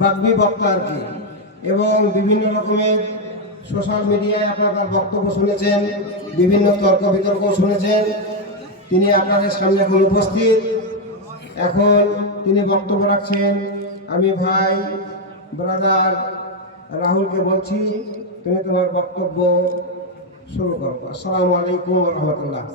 বাগ্মী বক্তা আর কি, এবং বিভিন্ন রকমের সোশ্যাল মিডিয়ায় আপনারা তার বক্তব্য শুনেছেন, বিভিন্ন তর্ক বিতর্ক শুনেছেন। তিনি আপনাদের সামনে এখন উপস্থিত, এখন তিনি বক্তব্য রাখছেন। আমি ভাই ব্রাদার রাহুলকে বলছি, তুমি তোমার বক্তব্য শুরু করো। আসসালামু আলাইকুম ওয়া রাহমাতুল্লাহ।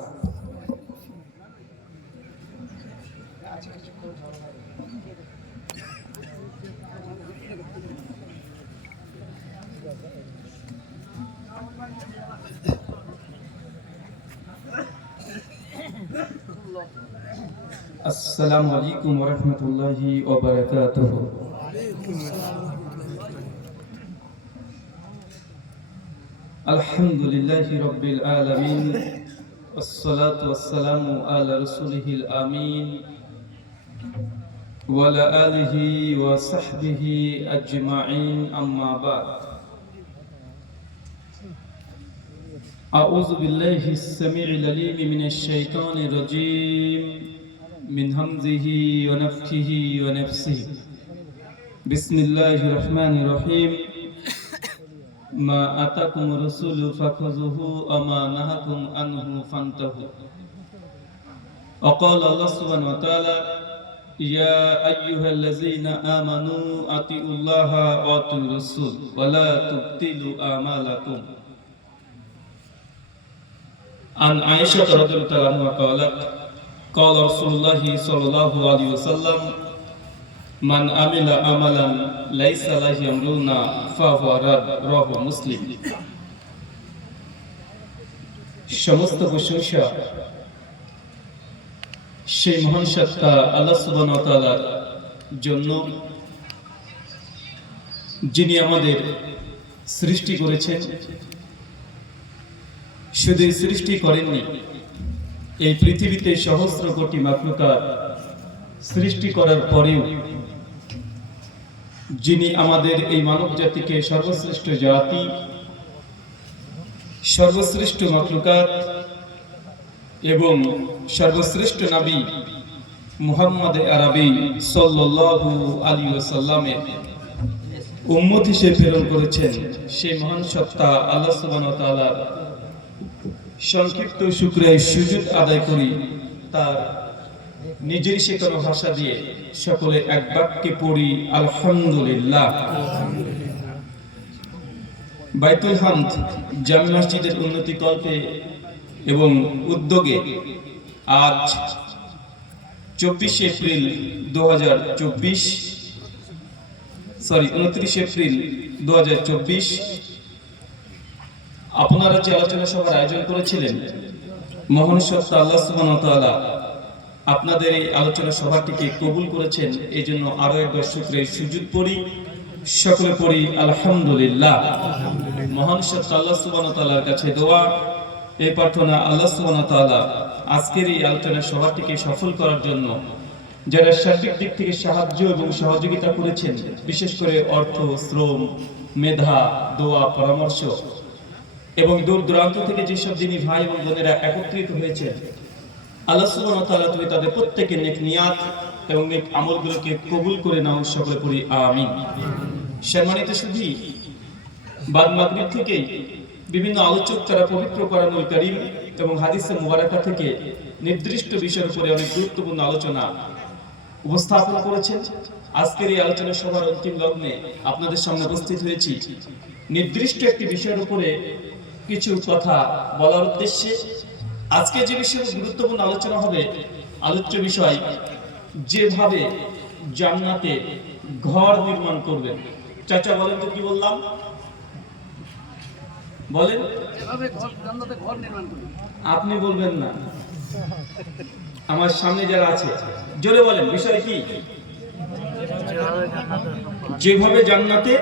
আসসালামু আলাইকুম ওয়া রাহমাতুল্লাহি ওয়া বারাকাতুহু। আলহামদুলিল্লাহি রাব্বিল আলামিন, ওয়াসসালাতু ওয়াসসালামু আলা রাসূলিহিল আমিন ওয়া আলা আলিহি ওয়া সাহবিহি আজমাইন, আম্মা বা'দ। আউযু বিল্লাহিস সামিউল আলীম মিনাশ শাইতানির রাজীম من همزه ونفخه ونفسه. بسم الله الرحمن الرحيم. ما آتاكم الرسول فخذوه وما نهاكم عنه فانتهوا. وقال الله سبحانه وتعالى: يا أيها الذين آمنوا أطيعوا الله وأطيعوا الرسول ولا تبطلوا أعمالكم. عن عائشة رضي الله عنها قالت: قال رسول الله صلى الله عليه وسلم: من عمل عملا ليس عليه أمرنا فهو رد. رواه মুসলিম। সমস্ত প্রশংসা সেই মহান সত্তা আল্লাহ সুবহানাহু ওয়া তাআলার জন্য, যিনি আমাদের সৃষ্টি করেছেন। শুধু সৃষ্টি করেননি, এই পৃথিবীতে সহস্র কোটি মাখলুকাত সৃষ্টি করার পরেও যিনি আমাদের এই মানব জাতিকে সর্বশ্রেষ্ঠ জাতি, সর্বশ্রেষ্ঠ মাখলুকাত এবং সর্বশ্রেষ্ঠ নবী মুহাম্মদ আরবি সাল্লাল্লাহু আলাইহি ওয়াসাল্লামের উম্মত হিসেবে প্রেরণ করেছেন, সেই মহান সত্তা আল্লাহ সুবহানাহু ওয়া তাআলার সংক্ষিপ্ত শুকরিয়া সুজুদ আদায় করি। তার নিজের শেখানো ভাষা দিয়ে সকলে এক বাক্যে পড়ি আলহামদুলিল্লাহ। বাইতুল হামদ জামে মসজিদের উন্নতি কল্পে এবং উদ্যোগে আজ 29 এপ্রিল 2024 আপনারা যে আলোচনা সভার আয়োজন করেছিলেন, মহান সত্তা আল্লাহ সুবহানাহু ওয়া তাআলা আপনাদের এই আলোচনা সভাটিকে কবুল করেছেন। এই জন্য আরো একবার শুকরিয়া সুজুদ পড়ি, সকলে পড়ি আলহামদুলিল্লাহ। মহান সত্তা আল্লাহ সুবহানাহু ওয়া তাআলার কাছে দোয়া, এই প্রার্থনা, আল্লাহ সুবহানাহু ওয়া তাআলা আজকের এই আলোচনা সভাটিকে সফল করার জন্য যারা সার্বিক দিক থেকে সাহায্য এবং সহযোগিতা করেছেন, বিশেষ করে অর্থ, শ্রম, মেধা, দোয়া, পরামর্শ এবং দূর দূরান্ত থেকে যেসব দিনী ভাই এবং বোনেরা একত্রিত হয়েছে, আল্লাহ সুবহানাহু ওয়া তাআলা তুমি তাদের প্রত্যেকের নেক নিয়াত এবং নেক আমলগুলোকে কবুল করে নাও, সকলে পড়ি আমিন। সম্মানিত সুধী, বাদ মাগরিব থেকে বিভিন্ন আলোচক তারা পবিত্র কোরআনুল কারীম এবং হাদিসে মুবারাকা থেকে নির্দিষ্ট বিষয়ের উপরে অনেক গুরুত্বপূর্ণ আলোচনা উপস্থাপন করেছেন। আজকের এই আলোচনা সভার অন্তিম লগ্নে আপনাদের সামনে উপস্থিত হয়েছি নির্দিষ্ট একটি বিষয়ের উপরে কিছু কথা বলার উদ্দেশ্যে। আজকে যে বিষয়ে গুরুত্বপূর্ণ আলোচনা হবে, আলোচ্য বিষয় যেভাবে জান্নাতে ঘর নির্মাণ করবেন। চাচা বলেন তো কি বললাম? বলেন। আপনি বলবেন না, আমার সামনে যারা আছে জোরে বলেন বিষয় কি? যেভাবে জান্নাতে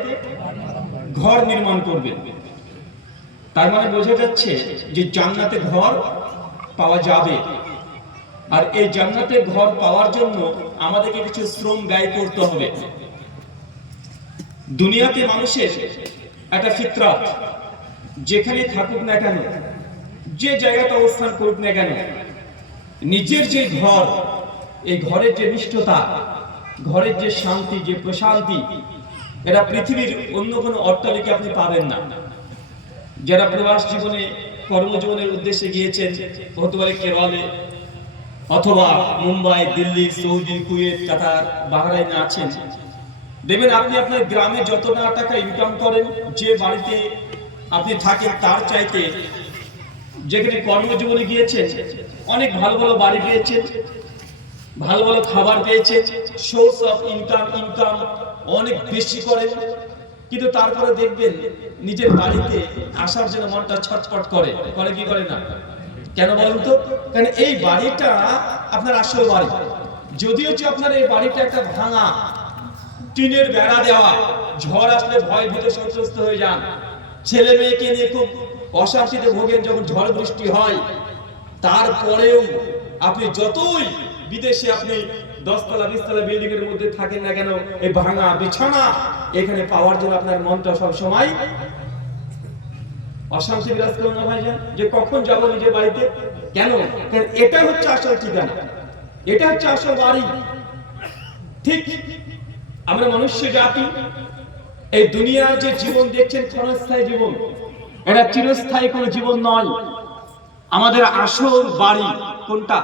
ঘর নির্মাণ করবেন। তার মানে বোঝা যাচ্ছে যে জান্নাতে ঘর পাওয়া যাবে, আর এই জান্নাতে ঘর পাওয়ার জন্য আমাদেরকে কিছু শ্রম ব্যয় করতে হবে। দুনিয়াতে মানুষের একটা ফিতরাত, যেখানে থাকুক না কেন, যে জায়গাতে অবস্থান করুক না কেন, নিজের যে ঘর, এই ঘরের যে নিষ্ঠতা, ঘরের যে শান্তি, যে প্রশান্তি, এটা পৃথিবীর অন্য কোনো অট্টালিকা আপনি পাবেন না। যারা প্রবাস জীবনে, কর্মজীবনের উদ্দেশ্যে গিয়েছেন, হতে পারে কেরলে অথবা মুম্বাই, দিল্লি, সৌদি, কুয়েত, কাতার, বাহরাইনে আছেন, দেখবেন আপনি আপনার গ্রামে যত টাকা ইনকাম করেন, যে বাড়িতে আপনি থাকেন তার চাইতে যেখানে কর্মজীবনে গিয়েছেন অনেক ভালো ভালো বাড়ি পেয়েছেন, ভালো ভালো খাবার পেয়েছেন, সোর্স অফ ইনকাম অনেক বেশি করেন, কিন্তু তারপরে দেখবেন নিজের বাড়িতে আসার জন্য মনটা ছটফট করে কি করে না? কেন বলুন তো? কারণ এই বাড়িটা আপনার আসল বাড়ি, যদিও যে আপনার এই বাড়িটা একটা ভাঙা টিনের বেড়া দেওয়া, ঝড় আসলে ভয় ভীত সন্ত্রস্ত হয়ে যান, ছেলে মেয়েকে নিয়ে খুব অশান্তিতে ভোগেন যখন ঝড় বৃষ্টি হয়, তারপরেও আপনি যতই বিদেশে আপনি 10 তলা 20 তলা বিল্ডিং এর মধ্যে থাকেন না কেন, এই ভাঙা বিছানা এখানে পাওয়ার জন্য আপনার মনটা সব সময় অশান্তি বিরাজ করে না ভাইজান, যে কখন যাব নিজের বাড়িতে। কেন? কারণ এটা হচ্ছে আসল ঠিকানা, এটা হচ্ছে আসল বাড়ি। ঠিক আমরা মনুষ্য জাতি এই দুনিয়ার যে জীবন দেখছেন ক্ষণস্থায়ী জীবন, এটা চিরস্থায়ী কোনো জীবন নয়। আমাদের আসল বাড়ি কোনটা?